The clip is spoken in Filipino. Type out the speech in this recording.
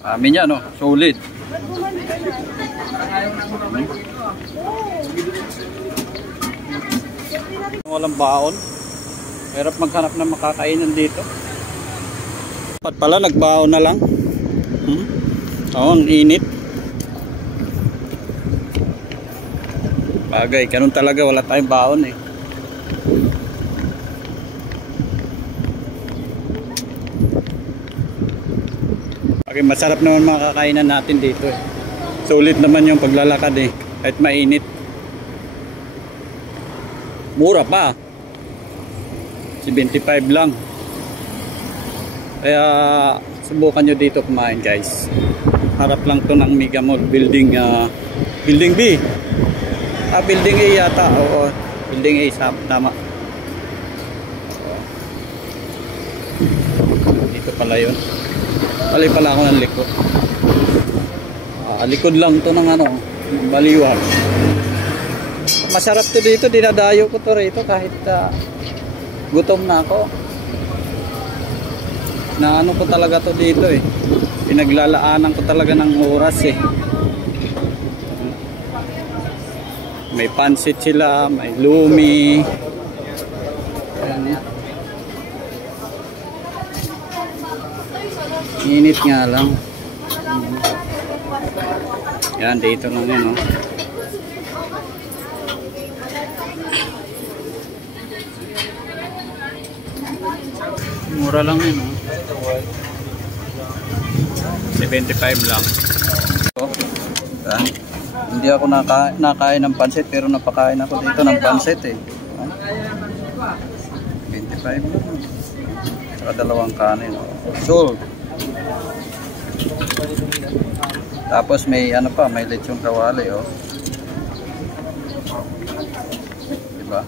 Amin yan, no? Solid. Walang baon. Hirap maghanap ng makakainan dito. Dapat pala nagbaon na lang. Oo, ang init. Bagay, ganun talaga, wala tayong baon eh. Okay, masarap naman makakainan natin dito eh. Sulit naman yung paglalakad eh, kahit mainit. Mura pa. 75 lang. Kaya subukan nyo dito kumain guys. Harap lang to ng Mega Mall building building B. Building A yata. Oo, building A tama. Dito pala yun. Pali pala ako ng likod. Likod lang to ng ano, baliwag. Masarap to dito, dinadayo ko to rito kahit gutom na ako. Na ano ko talaga to dito eh. Pinaglalaanan ko talaga ng oras eh. May pansit sila, may lumi. Init nga lang. Yan, dito lang yun, no? Mura lang yun, no? 75 lang. So, hindi ako nakain ng pansit, pero napakain ako dito ng pansit eh. 25 lang. Saka dalawang kanin. So, tapos may ano pa, may lechong kawali oh. Diba?